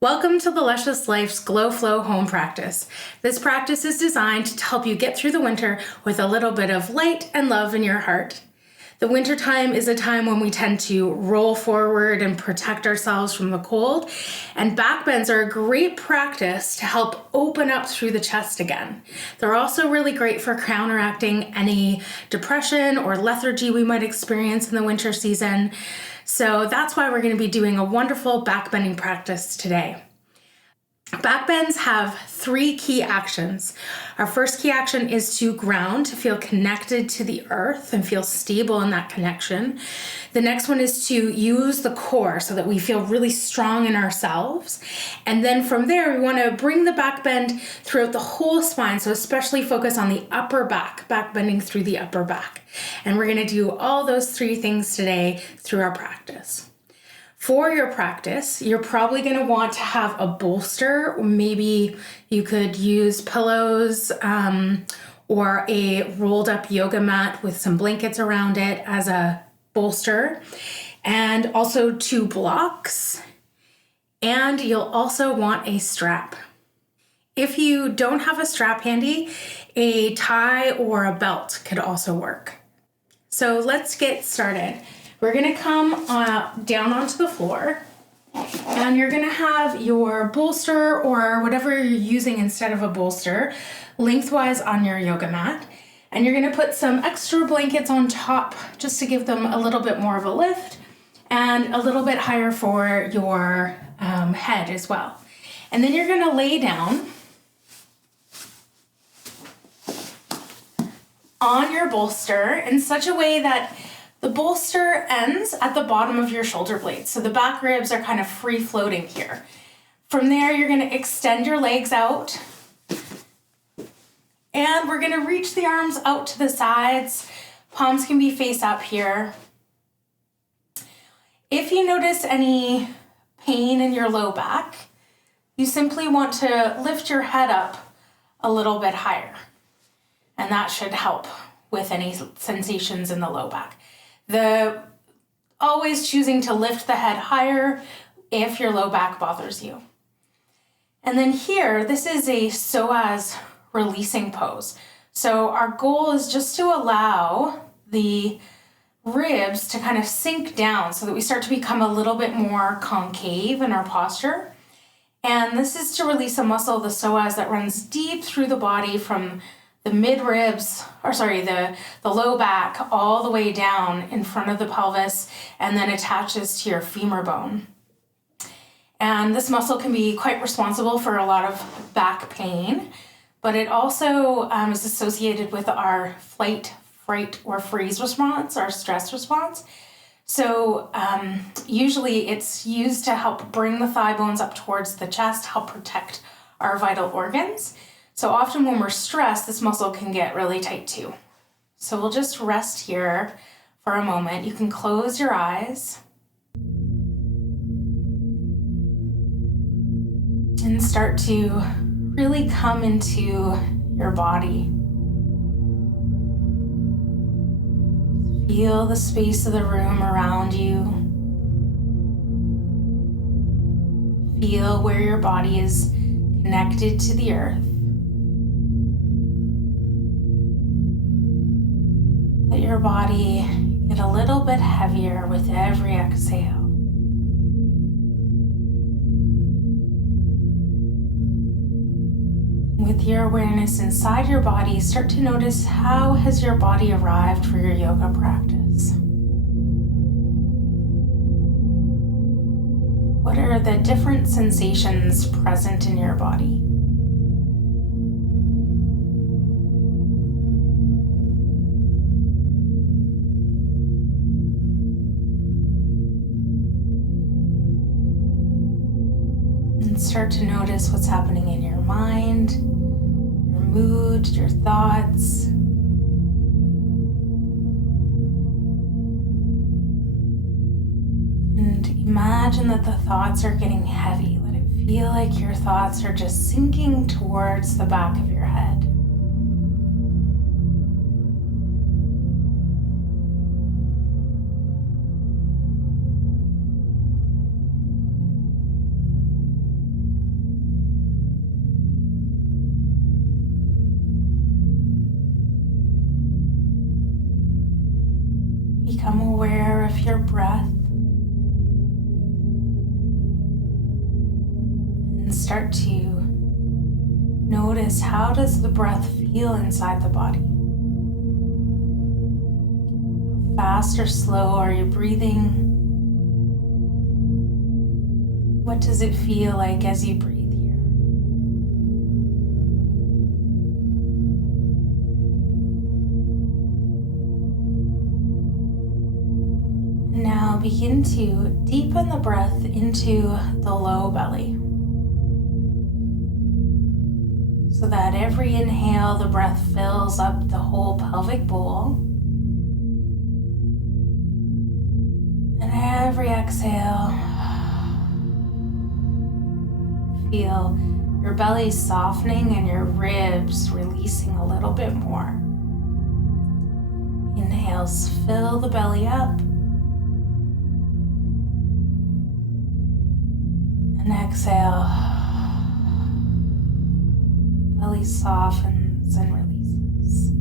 Welcome to the Luscious Life's Glow Flow Home Practice. This practice is designed to help you get through the winter with a little bit of light and love in your heart. The winter time is a time when we tend to roll forward and protect ourselves from the cold, and backbends are a great practice to help open up through the chest again. They're also really great for counteracting any depression or lethargy we might experience in the winter season. So that's why we're going to be doing a wonderful backbending practice today. Backbends have 3 key actions. Our first key action is to ground, to feel connected to the earth and feel stable in that connection. The next one is to use the core so that we feel really strong in ourselves. And then from there, we want to bring the backbend throughout the whole spine, so especially focus on the upper back, backbending through the upper back. And we're going to do all those 3 things today through our practice. For your practice, you're probably going to want to have a bolster. Maybe you could use pillows or a rolled up yoga mat with some blankets around it as a bolster, and also 2 blocks. And you'll also want a strap. If you don't have a strap handy, a tie or a belt could also work. So let's get started. We're going to come down onto the floor, and you're going to have your bolster or whatever you're using instead of a bolster lengthwise on your yoga mat. And you're going to put some extra blankets on top just to give them a little bit more of a lift and a little bit higher for your head as well. And then you're going to lay down on your bolster in such a way that the bolster ends at the bottom of your shoulder blades. So the back ribs are kind of free floating here. From there, you're going to extend your legs out. And we're going to reach the arms out to the sides. Palms can be face up here. If you notice any pain in your low back, you simply want to lift your head up a little bit higher. And that should help with any sensations in the low back. Always choosing to lift the head higher if your low back bothers you. And then here, this is a Psoas releasing pose. So our goal is just to allow the ribs to kind of sink down so that we start to become a little bit more concave in our posture. And this is to release a muscle, the psoas, that runs deep through the body from the the low back all the way down in front of the pelvis, and then attaches to your femur bone. And this muscle can be quite responsible for a lot of back pain, but it also is associated with our flight, fright, or freeze response, our stress response. So usually it's used to help bring the thigh bones up towards the chest, help protect our vital organs. So often when we're stressed, this muscle can get really tight too. So we'll just rest here for a moment. You can close your eyes and start to really come into your body. Feel the space of the room around you. Feel where your body is connected to the earth. Let your body get a little bit heavier with every exhale. With your awareness inside your body, start to notice, how has your body arrived for your yoga practice? What are the different sensations present in your body? Start to notice what's happening in your mind, your mood, your thoughts. And imagine that the thoughts are getting heavy. Let it feel like your thoughts are just sinking towards the back of your head. your breath and start to notice, how does the breath feel inside the body? Fast or slow are you breathing? What does it feel like as you breathe here? And now begin to deepen the breath into the low belly, so that every inhale, the breath fills up the whole pelvic bowl. And every exhale, feel your belly softening and your ribs releasing a little bit more. Inhales, fill the belly up. And exhale, belly softens and releases.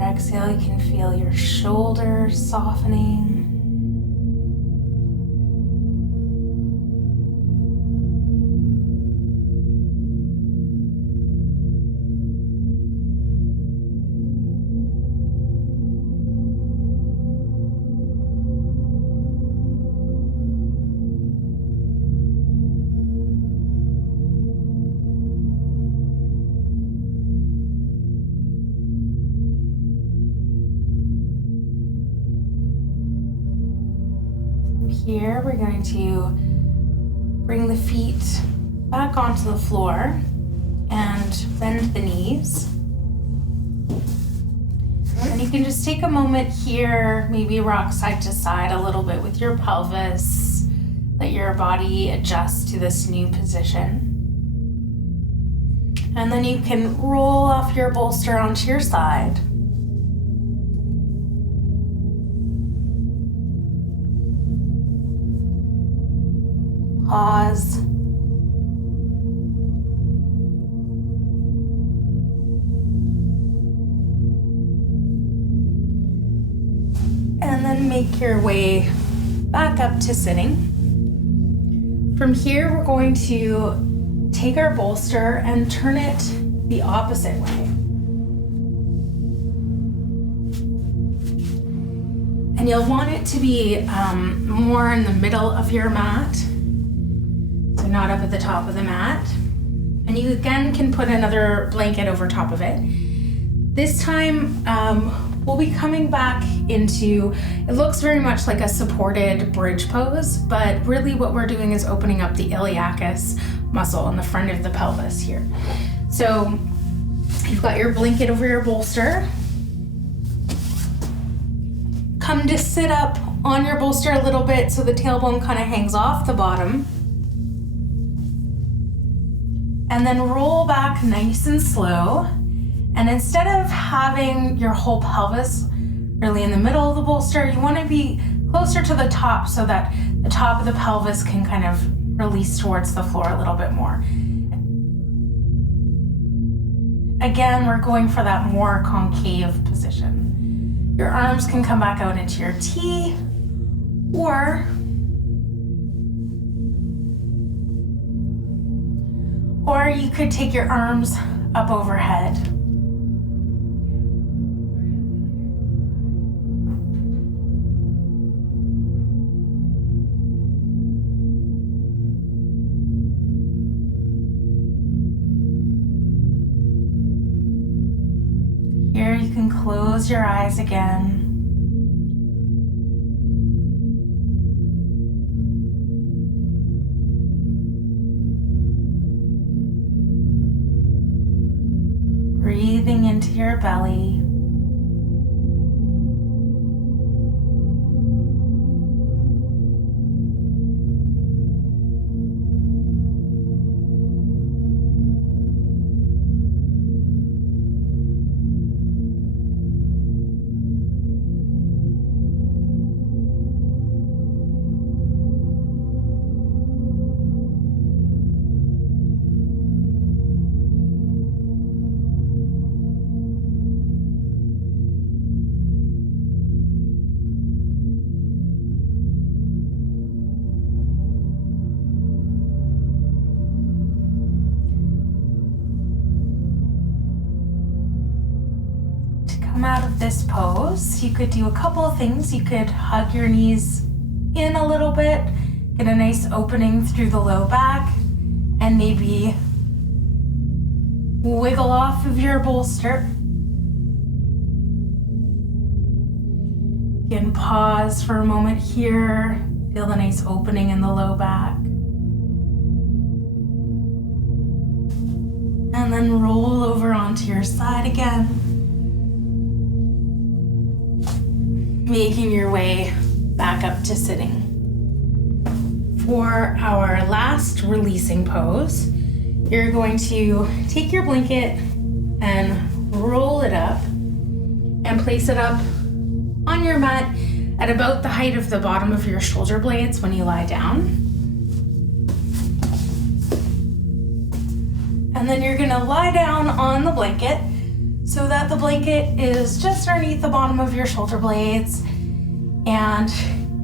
Exhale, you can feel your shoulders softening. Here, we're going to bring the feet back onto the floor and bend the knees. And you can just take a moment here, maybe rock side to side a little bit with your pelvis. Let your body adjust to this new position. And then you can roll off your bolster onto your side. Pause. And then make your way back up to sitting. From here, we're going to take our bolster and turn it the opposite way. And you'll want it to be more in the middle of your mat. So not up at the top of the mat. And you again can put another blanket over top of it. This time we'll be coming back into, it looks very much like a supported bridge pose, but really what we're doing is opening up the iliacus muscle in the front of the pelvis here. So you've got your blanket over your bolster. Come to sit up on your bolster a little bit so the tailbone kind of hangs off the bottom. And then roll back nice and slow. And instead of having your whole pelvis really in the middle of the bolster, you want to be closer to the top so that the top of the pelvis can kind of release towards the floor a little bit more. Again, we're going for that more concave position. Your arms can come back out into your T, or you could take your arms up overhead. Here you can close your eyes again. Breathing into your belly. come out of this pose, you could do a couple of things. You could hug your knees in a little bit, get a nice opening through the low back, and maybe wiggle off of your bolster. You can pause for a moment here, feel the nice opening in the low back. And then roll over onto your side again, making your way back up to sitting. For our last releasing pose, you're going to take your blanket and roll it up and place it up on your mat at about the height of the bottom of your shoulder blades when you lie down. And then you're gonna lie down on the blanket so that the blanket is just underneath the bottom of your shoulder blades and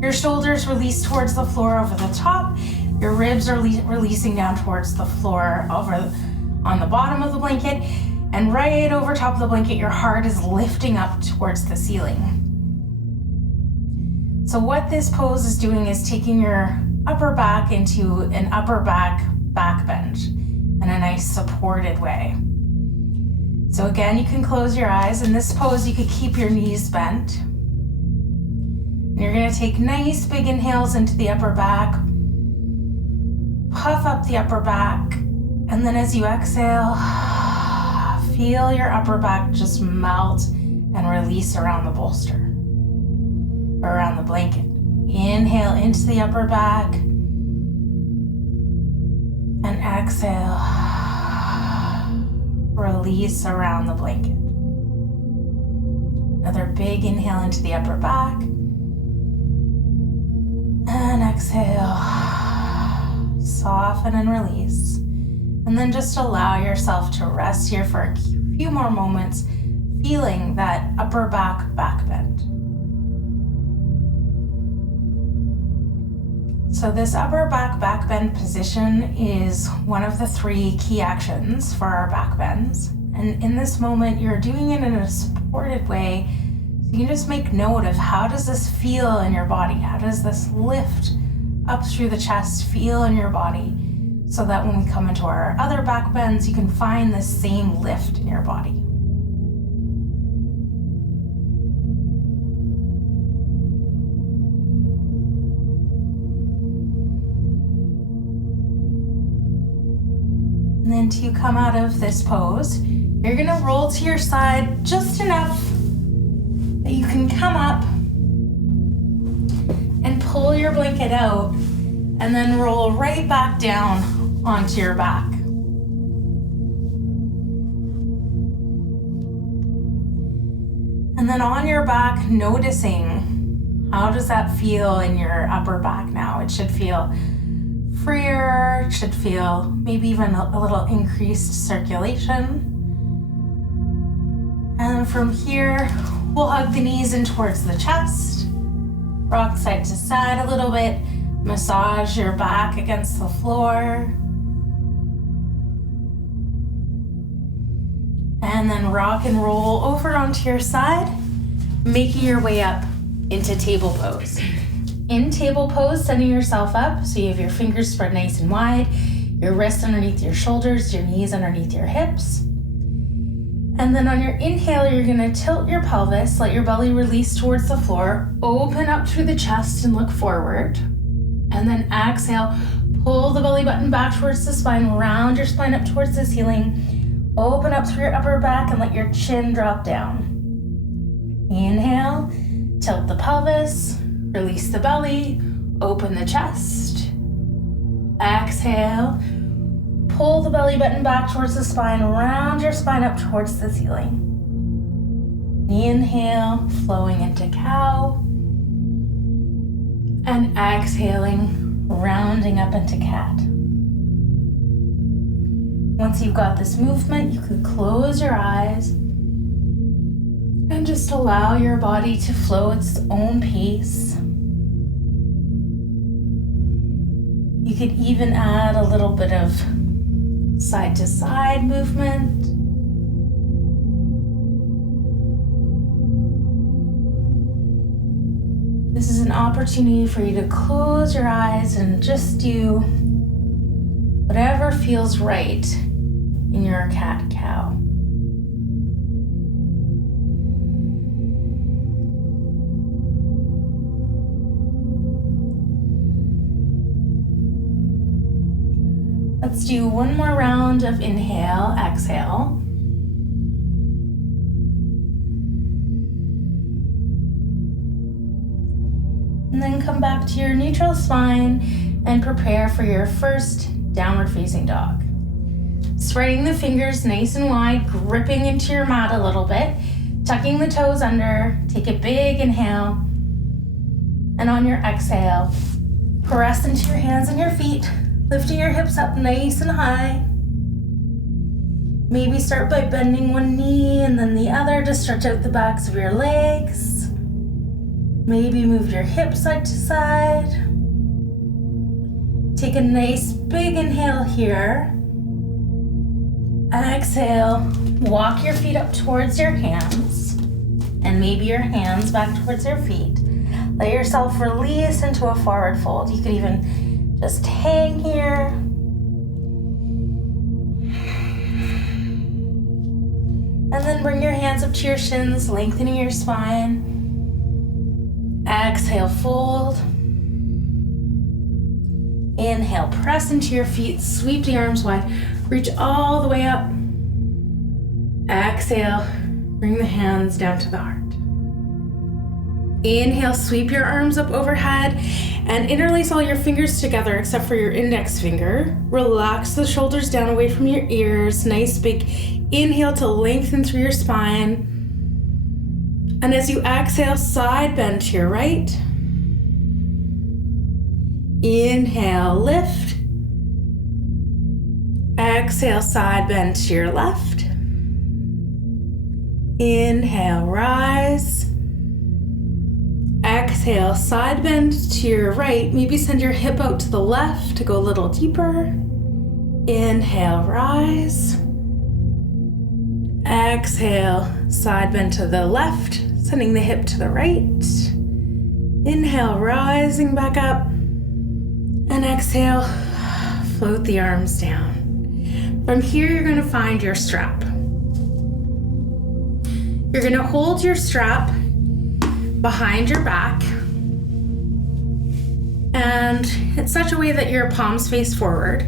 your shoulders release towards the floor over the top. Your ribs are releasing down towards the floor over on the bottom of the blanket, and right over top of the blanket, your heart is lifting up towards the ceiling. So what this pose is doing is taking your upper back into an upper back bend in a nice supported way. So again, you can close your eyes. In this pose, you could keep your knees bent. And you're gonna take nice big inhales into the upper back, puff up the upper back, and then as you exhale, feel your upper back just melt and release around the bolster, or around the blanket. Inhale into the upper back, and exhale, release around the blanket. Another big inhale into the upper back, and exhale, soften and release. And then just allow yourself to rest here for a few more moments, feeling that upper back bend. So this upper back bend position is one of the 3 key actions for our back bends. And in this moment, you're doing it in a supported way. So you can just make note of, how does this feel in your body? How does this lift up through the chest feel in your body? So that when we come into our other back bends, you can find the same lift in your body. And then to come out of this pose, you're gonna roll to your side just enough that you can come up and pull your blanket out, and then roll right back down onto your back. And then on your back, noticing, how does that feel in your upper back now? It should feel freer, it should feel maybe even a little increased circulation. And from here, we'll hug the knees in towards the chest, rock side to side a little bit, massage your back against the floor. And then rock and roll over onto your side, making your way up into table pose. In table pose, setting yourself up so you have your fingers spread nice and wide, your wrists underneath your shoulders, your knees underneath your hips. And then on your inhale, you're gonna tilt your pelvis, let your belly release towards the floor, open up through the chest and look forward. And then exhale, pull the belly button back towards the spine, round your spine up towards the ceiling, open up through your upper back and let your chin drop down. Inhale, tilt the pelvis, release the belly, open the chest. Exhale, pull the belly button back towards the spine, round your spine up towards the ceiling. Inhale, flowing into cow. And exhaling, rounding up into cat. Once you've got this movement, you could close your eyes and just allow your body to flow its own pace. You could even add a little bit of side to side movement. opportunity for you to close your eyes and just do whatever feels right in your cat-cow. Let's do one more round of inhale, exhale. And then come back to your neutral spine and prepare for your first downward facing dog. Spreading the fingers nice and wide, gripping into your mat a little bit, tucking the toes under, take a big inhale. And on your exhale, press into your hands and your feet, lifting your hips up nice and high. Maybe start by bending one knee and then the other to stretch out the backs of your legs. Maybe move your hips side to side. Take a nice big inhale here. Exhale, walk your feet up towards your hands and maybe your hands back towards your feet. Let yourself release into a forward fold. You could even just hang here. And then bring your hands up to your shins, lengthening your spine. Exhale, fold. Inhale, press into your feet, sweep the arms wide, reach all the way up. Exhale, bring the hands down to the heart. Inhale, sweep your arms up overhead and interlace all your fingers together except for your index finger. Relax the shoulders down away from your ears. Nice big inhale to lengthen through your spine. And as you exhale, side bend to your right. Inhale, lift. Exhale, side bend to your left. Inhale, rise. Exhale, side bend to your right. Maybe send your hip out to the left to go a little deeper. Inhale, rise. Exhale, side bend to the left, sending the hip to the right. Inhale, rising back up. And exhale, float the arms down. From here, you're going to find your strap. You're going to hold your strap behind your back and in such a way that your palms face forward.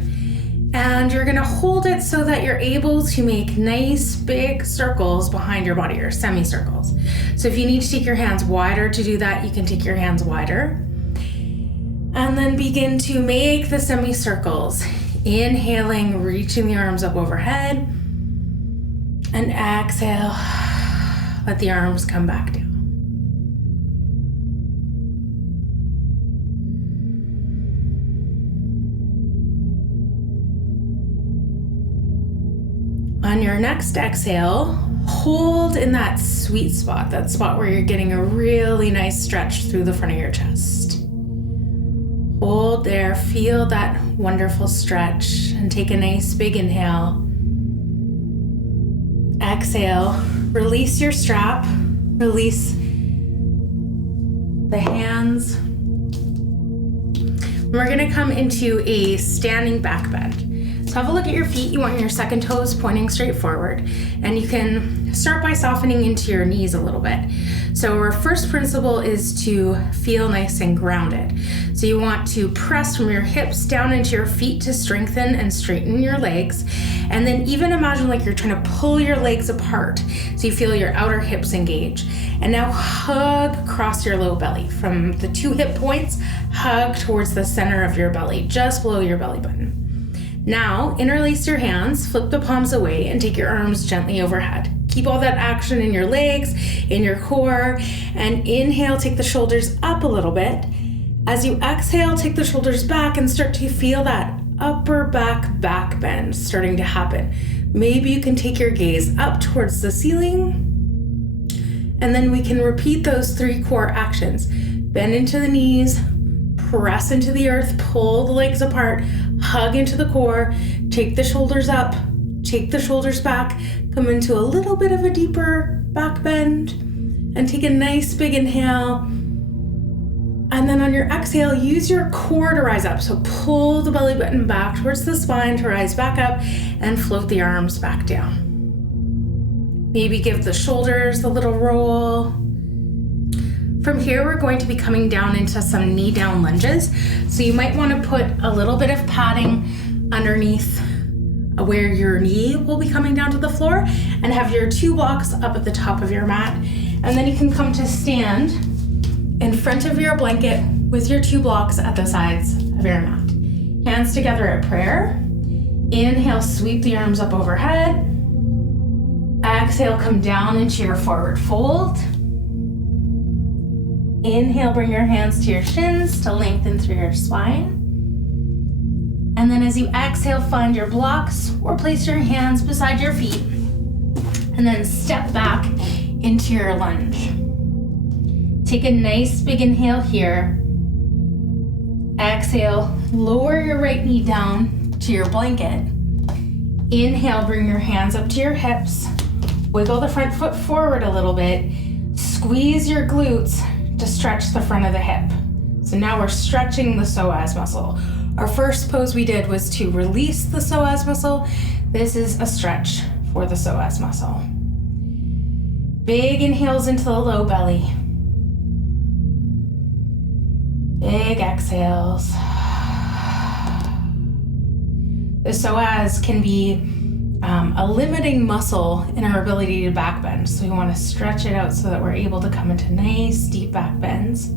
And you're going to hold it so that you're able to make nice big circles behind your body, or semicircles. So if you need to take your hands wider to do that, you can take your hands wider. And then begin to make the semicircles. Inhaling, reaching the arms up overhead. And exhale, let the arms come back down. On your next exhale, hold in that sweet spot, that spot where you're getting a really nice stretch through the front of your chest. Hold there, feel that wonderful stretch, and take a nice big inhale. Exhale, release your strap, release the hands. We're gonna come into a standing back bend. So have a look at your feet. You want your second toes pointing straight forward, and you can start by softening into your knees a little bit. So our first principle is to feel nice and grounded. So you want to press from your hips down into your feet to strengthen and straighten your legs. And then even imagine like you're trying to pull your legs apart so you feel your outer hips engage. And now hug across your low belly. From the two hip points, hug towards the center of your belly, just below your belly button. Now, interlace your hands, flip the palms away, and take your arms gently overhead. Keep all that action in your legs, in your core, and inhale, take the shoulders up a little bit. As you exhale, take the shoulders back and start to feel that upper back bend starting to happen. Maybe you can take your gaze up towards the ceiling, and then we can repeat those three core actions. Bend into the knees, press into the earth, pull the legs apart, hug into the core, take the shoulders up, take the shoulders back, come into a little bit of a deeper back bend, and take a nice big inhale. And then on your exhale, use your core to rise up. So pull the belly button back towards the spine to rise back up and float the arms back down. Maybe give the shoulders a little roll. From here, we're going to be coming down into some knee down lunges. So you might want to put a little bit of padding underneath where your knee will be coming down to the floor and have your 2 blocks up at the top of your mat. And then you can come to stand in front of your blanket with your 2 blocks at the sides of your mat. Hands together at prayer. Inhale, sweep the arms up overhead. Exhale, come down into your forward fold. Inhale, bring your hands to your shins to lengthen through your spine. And then as you exhale, find your blocks or place your hands beside your feet. And then step back into your lunge. Take a nice big inhale here. Exhale, lower your right knee down to your blanket. Inhale, bring your hands up to your hips. Wiggle the front foot forward a little bit. Squeeze your glutes to stretch the front of the hip. So now we're stretching the psoas muscle. Our first pose we did was to release the psoas muscle. This is a stretch for the psoas muscle. Big inhales into the low belly. Big exhales. The psoas can be a limiting muscle in our ability to back bend. So we want to stretch it out so that we're able to come into nice deep back bends.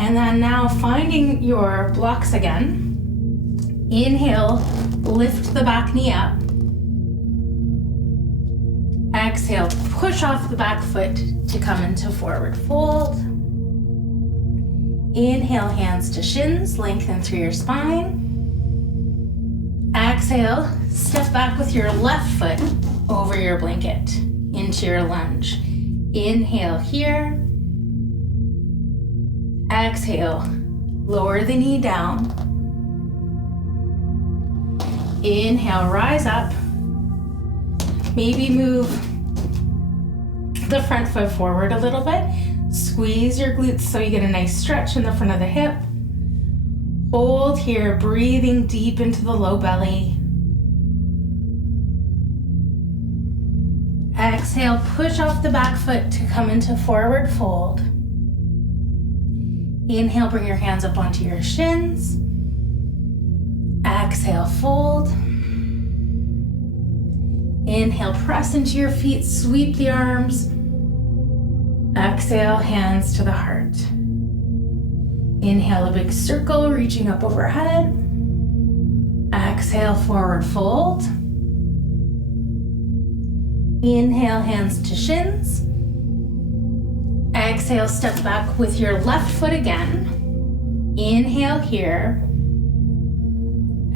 And then now finding your blocks again. Inhale, lift the back knee up. Exhale, push off the back foot to come into forward fold. Inhale, hands to shins, lengthen through your spine. Exhale, step back with your left foot over your blanket into your lunge. Inhale here. Exhale, lower the knee down. Inhale, rise up. Maybe move the front foot forward a little bit. Squeeze your glutes so you get a nice stretch in the front of the hip. Hold here, breathing deep into the low belly. Exhale, push off the back foot to come into forward fold. Inhale, bring your hands up onto your shins. Exhale, fold. Inhale, press into your feet, sweep the arms. Exhale, hands to the heart. Inhale, a big circle, reaching up overhead. Exhale, forward fold. Inhale, hands to shins. Exhale, step back with your left foot again. Inhale here.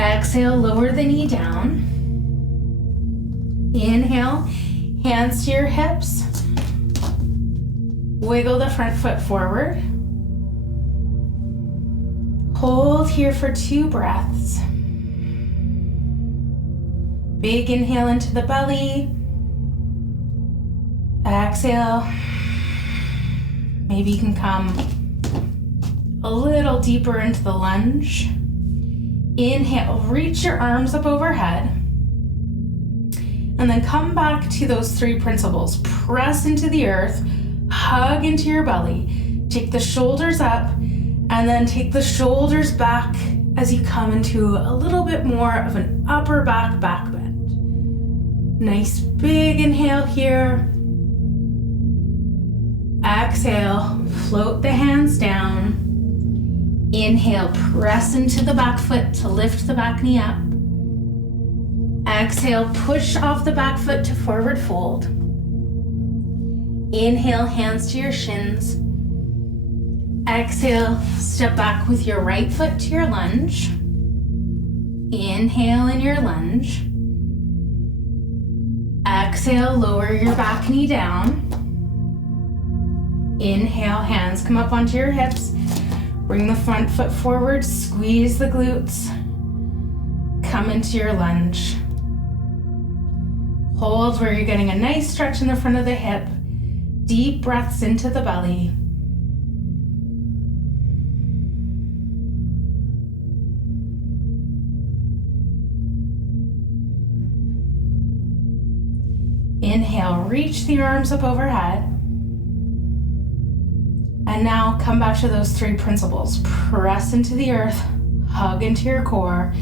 Exhale, lower the knee down. Inhale, hands to your hips. Wiggle the front foot forward. Hold here for 2 breaths. Big inhale into the belly. Exhale. Maybe you can come a little deeper into the lunge. Inhale, reach your arms up overhead. And then come back to those 3 principles. Press into the earth, hug into your belly. Take the shoulders up, and then take the shoulders back as you come into a little bit more of an upper back bend. Nice big inhale here. Exhale, float the hands down. Inhale, press into the back foot to lift the back knee up. Exhale, push off the back foot to forward fold. Inhale, hands to your shins. Exhale, step back with your right foot to your lunge. Inhale in your lunge. Exhale, lower your back knee down. Inhale, hands come up onto your hips. Bring the front foot forward, squeeze the glutes. Come into your lunge. Hold where you're getting a nice stretch in the front of the hip. Deep breaths into the belly. Inhale, reach the arms up overhead. And now come back to those 3 principles. Press into the earth, hug into your core,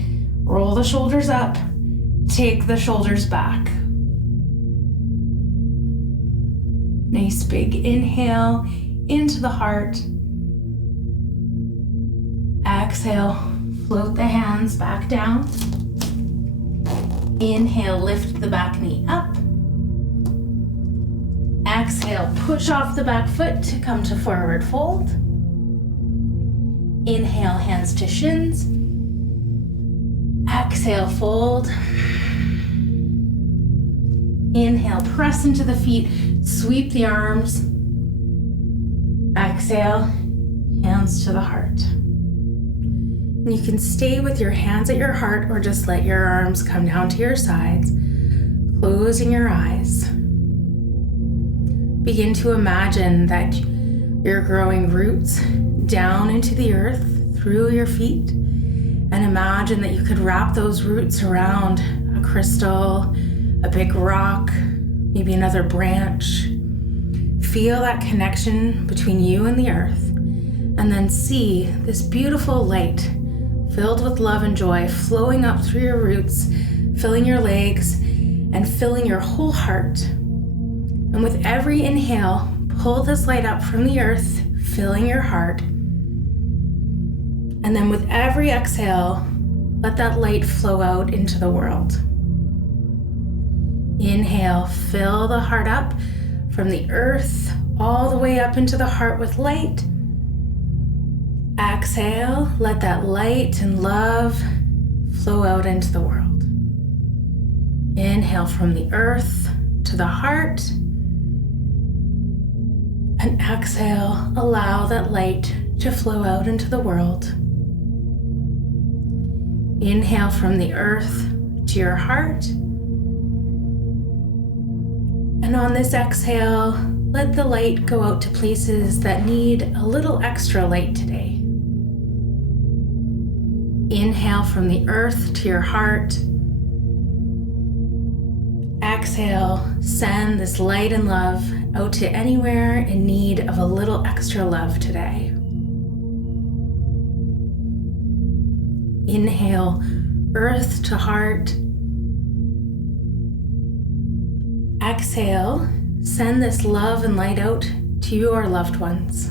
roll the shoulders up, take the shoulders back. Nice big inhale into the heart. Exhale, float the hands back down. Inhale, lift the back knee up. Exhale, push off the back foot to come to forward fold. Inhale, hands to shins. Exhale, fold. Inhale, press into the feet, sweep the arms. Exhale, hands to the heart. And you can stay with your hands at your heart or just let your arms come down to your sides, closing your eyes. Begin to imagine that you're growing roots down into the earth through your feet, and imagine that you could wrap those roots around a crystal, a big rock, maybe another branch. Feel that connection between you and the earth, and then see this beautiful light filled with love and joy flowing up through your roots, filling your legs, and filling your whole heart. And with every inhale, pull this light up from the earth, filling your heart. And then with every exhale, let that light flow out into the world. Inhale, fill the heart up from the earth all the way up into the heart with light. Exhale, let that light and love flow out into the world. Inhale from the earth to the heart. And exhale, allow that light to flow out into the world. Inhale from the earth to your heart. And on this exhale, let the light go out to places that need a little extra light today. Inhale from the earth to your heart. Exhale, send this light and love out to anywhere in need of a little extra love today. Inhale, earth to heart. Exhale, send this love and light out to your loved ones.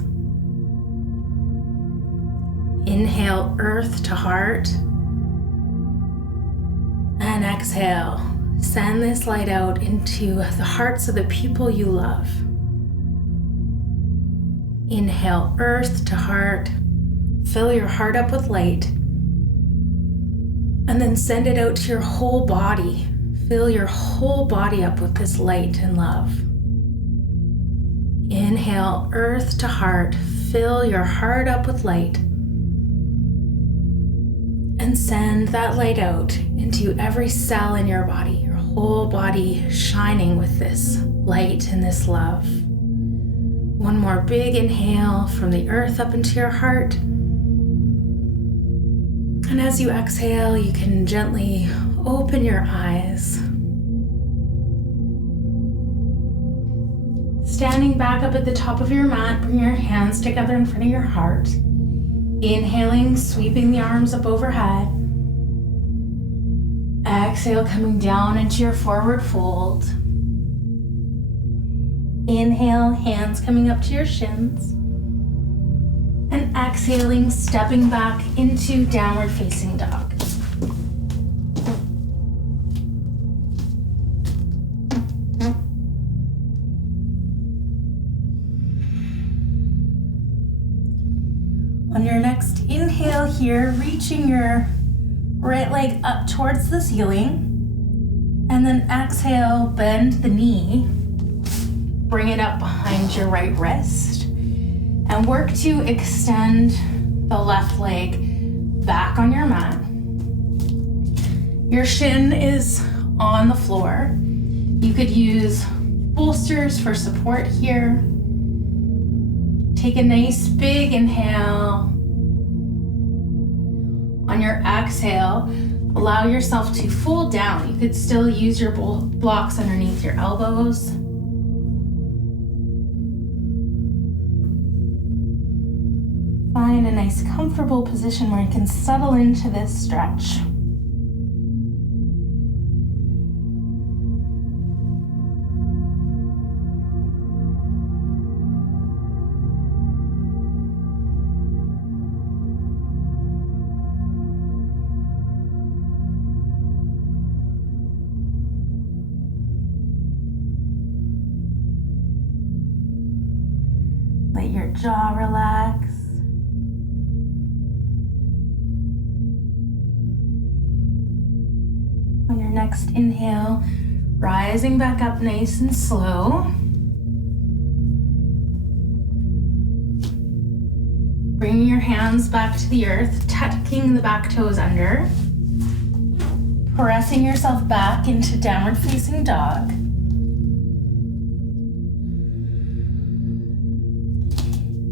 Inhale, earth to heart. And exhale, send this light out into the hearts of the people you love. Inhale, earth to heart. Fill your heart up with light. And then send it out to your whole body. Fill your whole body up with this light and love. Inhale, earth to heart. Fill your heart up with light. And send that light out into every cell in your body, your whole body shining with this light and this love. One more big inhale from the earth up into your heart. And as you exhale, you can gently open your eyes. Standing back up at the top of your mat, bring your hands together in front of your heart. Inhaling, sweeping the arms up overhead. Exhale, coming down into your forward fold. Inhale, hands coming up to your shins. And exhaling, stepping back into downward facing dog. On your next inhale here, reaching your right leg up towards the ceiling. And then exhale, bend the knee. Bring it up behind your right wrist. And work to extend the left leg back on your mat. Your shin is on the floor. You could use bolsters for support here. Take a nice big inhale. On your exhale, allow yourself to fold down. You could still use your blocks underneath your elbows. Find a nice comfortable position where you can settle into this stretch. Let your jaw relax. On your next inhale, rising back up nice and slow. Bringing your hands back to the earth, tucking the back toes under. Pressing yourself back into downward facing dog.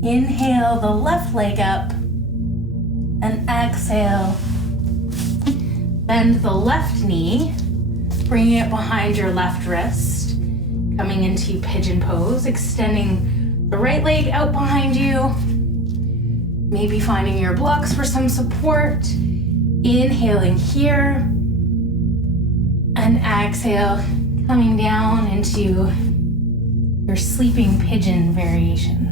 Inhale the left leg up and exhale. Bend the left knee, bringing it behind your left wrist, coming into pigeon pose, extending the right leg out behind you, maybe finding your blocks for some support. Inhaling here, and exhale, coming down into your sleeping pigeon variation.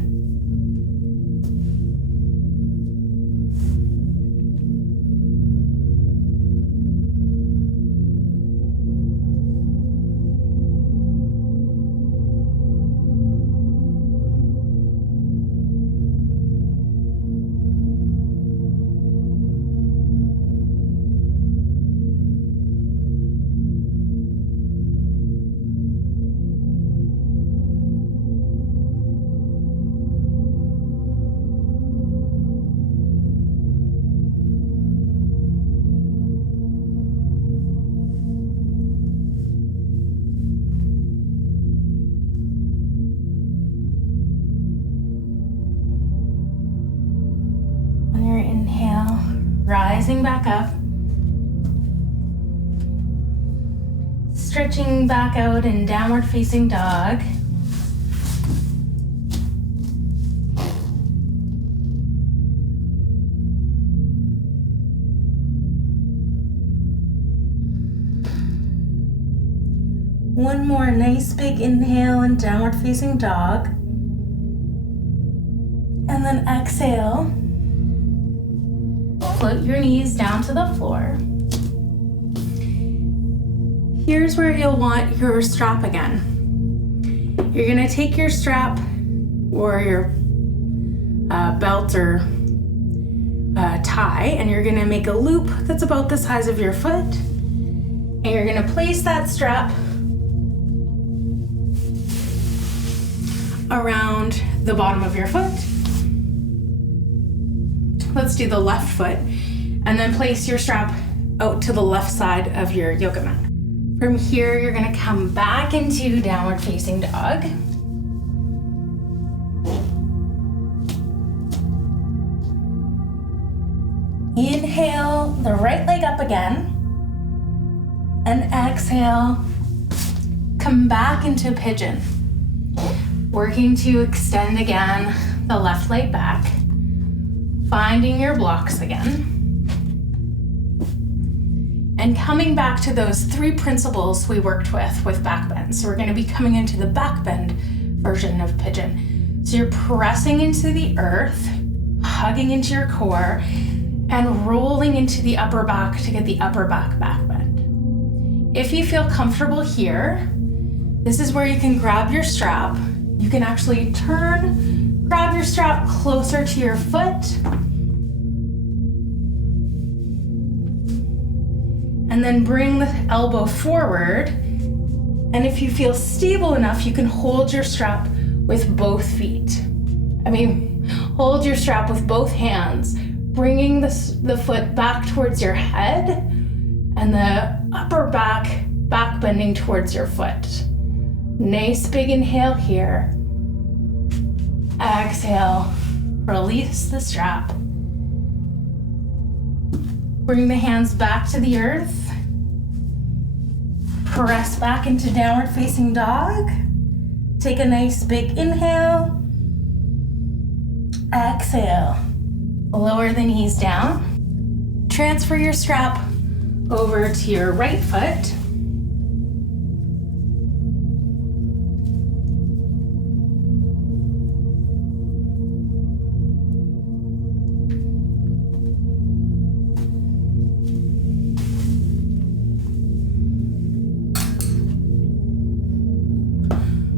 Inhale, rising back up. Stretching back out in downward facing dog. One more nice big inhale in downward facing dog. And then exhale. Float your knees down to the floor. Here's where you'll want your strap again. You're gonna take your strap or your belt or tie, and you're gonna make a loop that's about the size of your foot. And you're gonna place that strap around the bottom of your foot. Let's do the left foot, and then place your strap out to the left side of your yoga mat. From here, you're gonna come back into downward facing dog. Inhale the right leg up again, and exhale, come back into pigeon. Working to extend again the left leg back. Finding your blocks again. And coming back to those 3 principles we worked with backbends. So we're going to be coming into the backbend version of pigeon. So you're pressing into the earth, hugging into your core, and rolling into the upper back to get the upper back backbend. If you feel comfortable here, this is where you can grab your strap. You can actually turn, grab your strap closer to your foot, and then bring the elbow forward. And if you feel stable enough, you can hold your strap with both feet. Hold your strap with both hands, bringing the foot back towards your head and the upper back bending towards your foot. Nice big inhale here. Exhale, release the strap. Bring the hands back to the earth. Press back into downward facing dog. Take a nice big inhale. Exhale. Lower the knees down. Transfer your strap over to your right foot.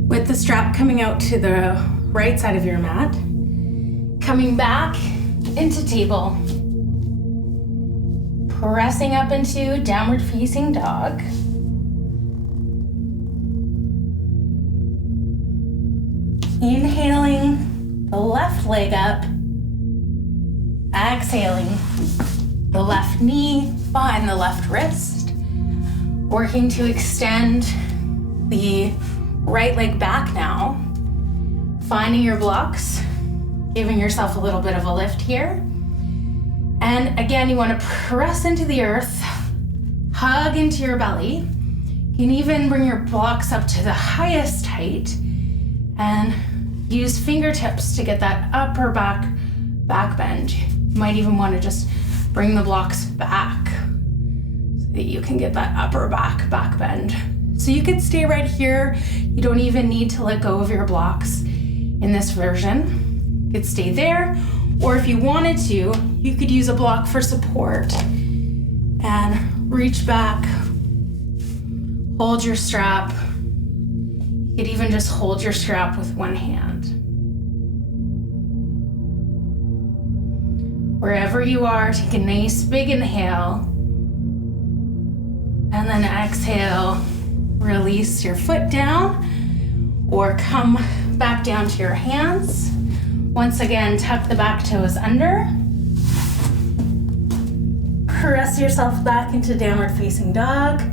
With the strap coming out to the right side of your mat, coming back into table, pressing up into downward facing dog. Inhaling the left leg up, exhaling the left knee behind the left wrist, working to extend the right leg back now, finding your blocks, giving yourself a little bit of a lift here. And again, you want to press into the earth, hug into your belly. You can even bring your blocks up to the highest height and use fingertips to get that upper back bend. You might even want to just bring the blocks back so that you can get that upper back bend. So you could stay right here. You don't even need to let go of your blocks in this version. You could stay there, or if you wanted to, you could use a block for support and reach back, hold your strap. You could even just hold your strap with one hand. Wherever you are, take a nice big inhale, and then exhale. Release your foot down or come back down to your hands. Once again, tuck the back toes under. Press yourself back into downward facing dog.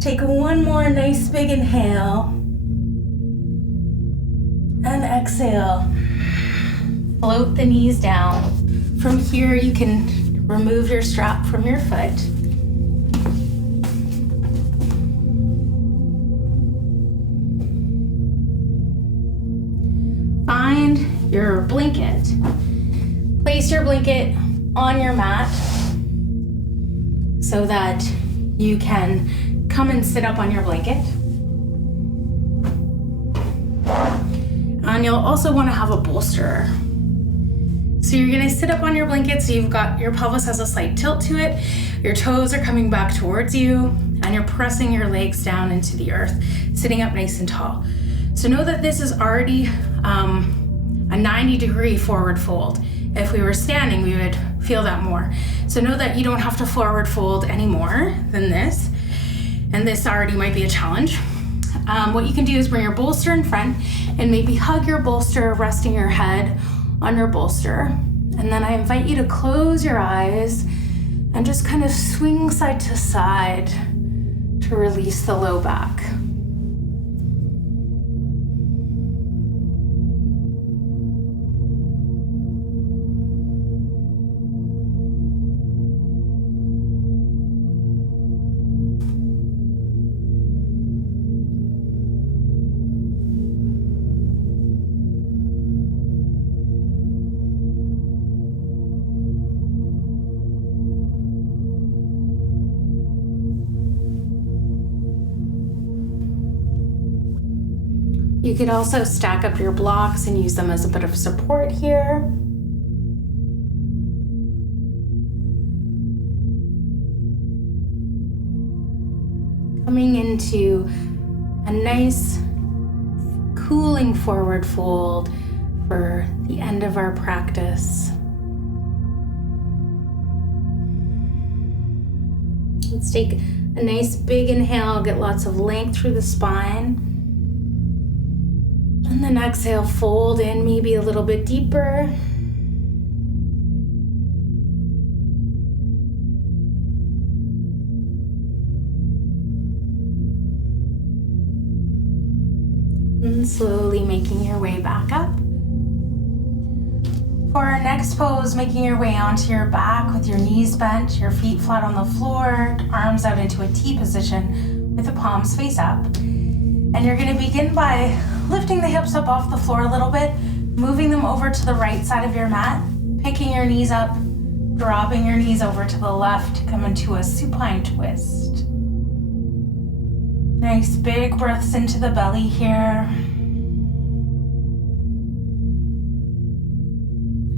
Take one more nice big inhale. And exhale. Float the knees down. From here, you can remove your strap from your foot. Find your blanket. Place your blanket on your mat so that you can come and sit up on your blanket. And you'll also want to have a bolster. So you're gonna sit up on your blanket so you've got your pelvis has a slight tilt to it, your toes are coming back towards you, and you're pressing your legs down into the earth, sitting up nice and tall. So know that this is already a 90-degree forward fold. If we were standing, we would feel that more. So know that you don't have to forward fold any more than this, and this already might be a challenge. What you can do is bring your bolster in front and maybe hug your bolster, resting your head on your bolster. And then I invite you to close your eyes and just kind of swing side to side to release the low back. You could also stack up your blocks and use them as a bit of support here. Coming into a nice cooling forward fold for the end of our practice. Let's take a nice big inhale, get lots of length through the spine. And then exhale, fold in maybe a little bit deeper. And slowly making your way back up. For our next pose, making your way onto your back with your knees bent, your feet flat on the floor, arms out into a T position with the palms face up. And you're going to begin by lifting the hips up off the floor a little bit, moving them over to the right side of your mat, picking your knees up, dropping your knees over to the left to come into a supine twist. Nice big breaths into the belly here.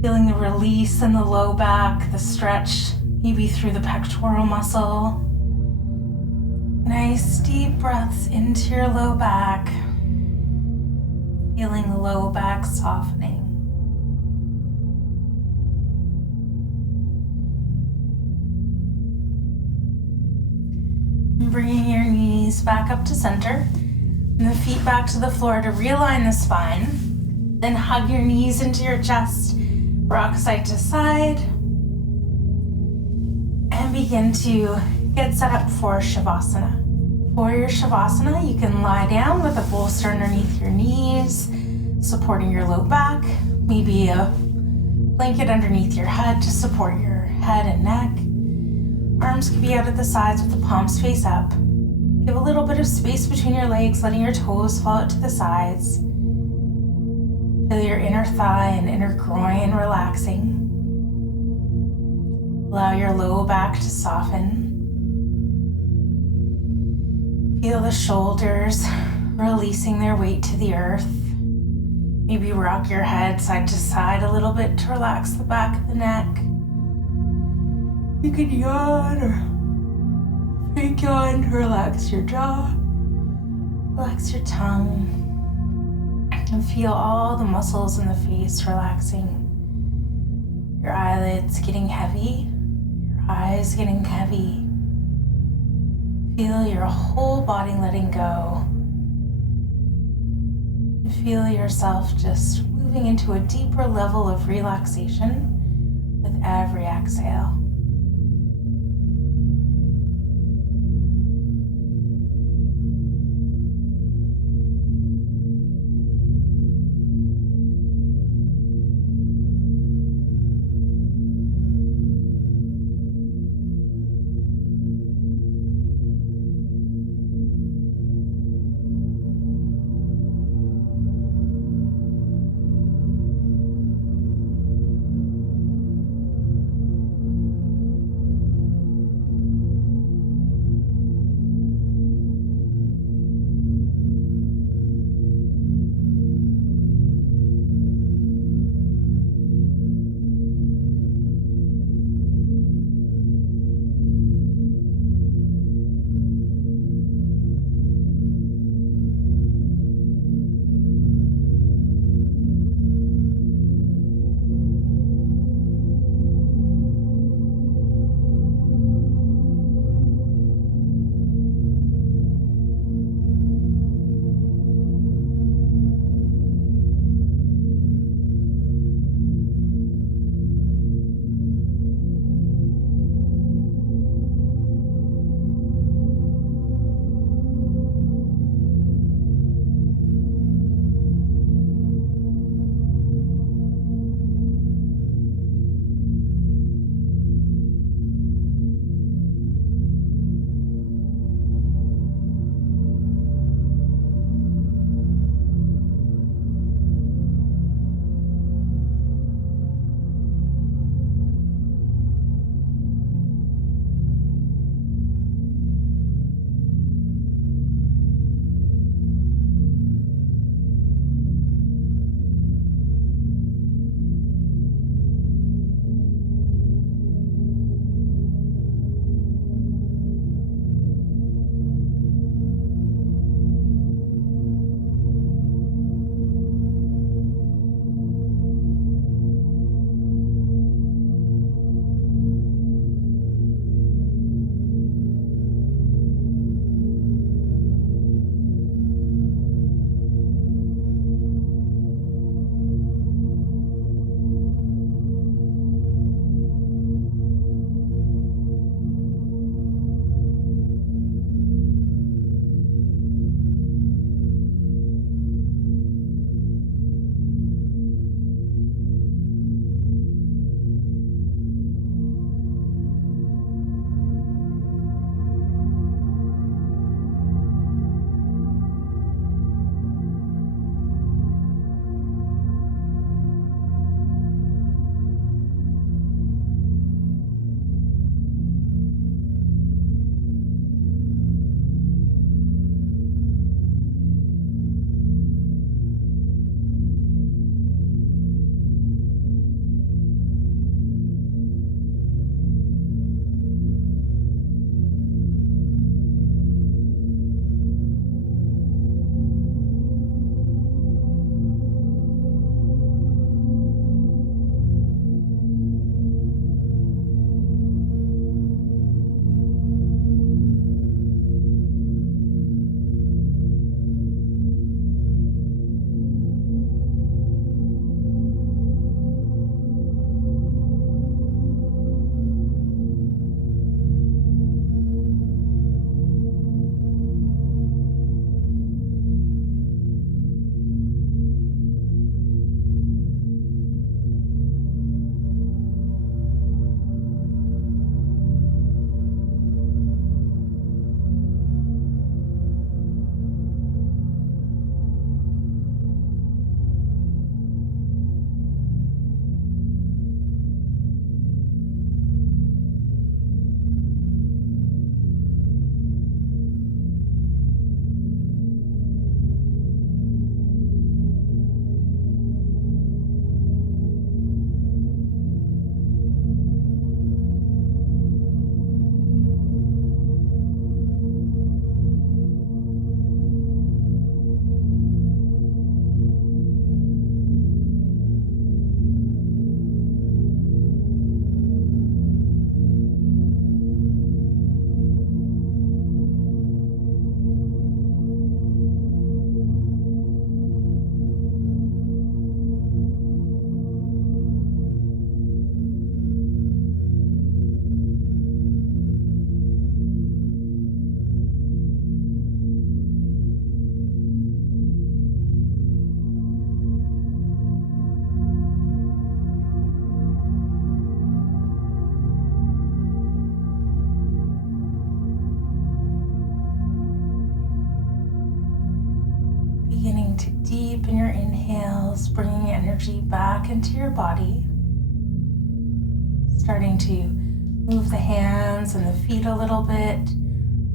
Feeling the release in the low back, the stretch maybe through the pectoral muscle. Nice deep breaths into your low back. Feeling the low back softening. Bringing your knees back up to center and the feet back to the floor to realign the spine. Then hug your knees into your chest, rock side to side, and begin to get set up for Shavasana. For your Shavasana, you can lie down with a bolster underneath your knees, supporting your low back, maybe a blanket underneath your head to support your head and neck. Arms can be out at the sides with the palms face up. Give a little bit of space between your legs, letting your toes fall out to the sides. Feel your inner thigh and inner groin relaxing. Allow your low back to soften. Feel the shoulders releasing their weight to the earth. Maybe rock your head side to side a little bit to relax the back of the neck. You can yawn or fake yawn to relax your jaw, relax your tongue, and feel all the muscles in the face relaxing. Your eyelids getting heavy, your eyes getting heavy. Feel your whole body letting go. And feel yourself just moving into a deeper level of relaxation with every exhale. Beginning to deepen your inhales, bringing energy back into your body. Starting to move the hands and the feet a little bit,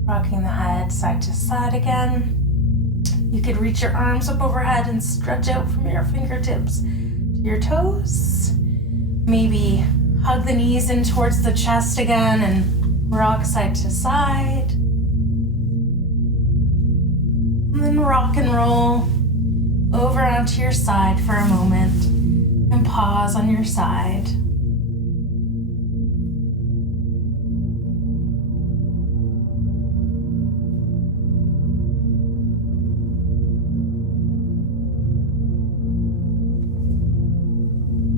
rocking the head side to side again. You could reach your arms up overhead and stretch out from your fingertips to your toes. Maybe hug the knees in towards the chest again and rock side to side. And then rock and roll over onto your side for a moment and pause on your side.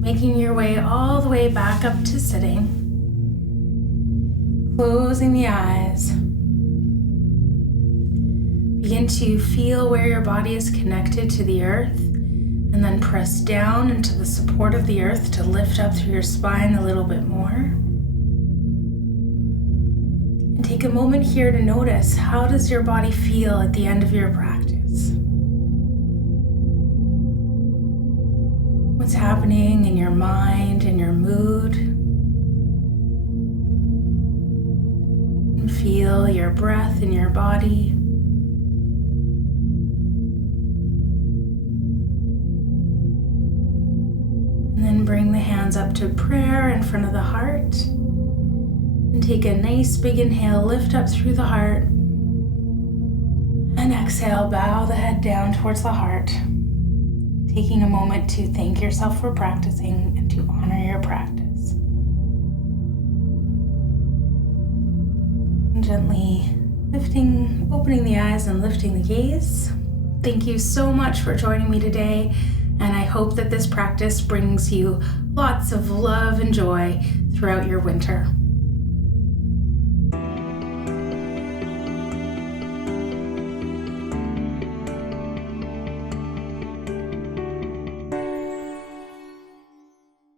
Making your way all the way back up to sitting. Closing the eyes. Begin to feel where your body is connected to the earth, and then press down into the support of the earth to lift up through your spine a little bit more. And take a moment here to notice, how does your body feel at the end of your practice? What's happening in your mind and your mood? And feel your breath in your body. And then bring the hands up to prayer in front of the heart. And take a nice big inhale, lift up through the heart. And exhale, bow the head down towards the heart. Taking a moment to thank yourself for practicing and to honor your practice. And gently opening the eyes and lifting the gaze. Thank you so much for joining me today, and I hope that this practice brings you lots of love and joy throughout your winter.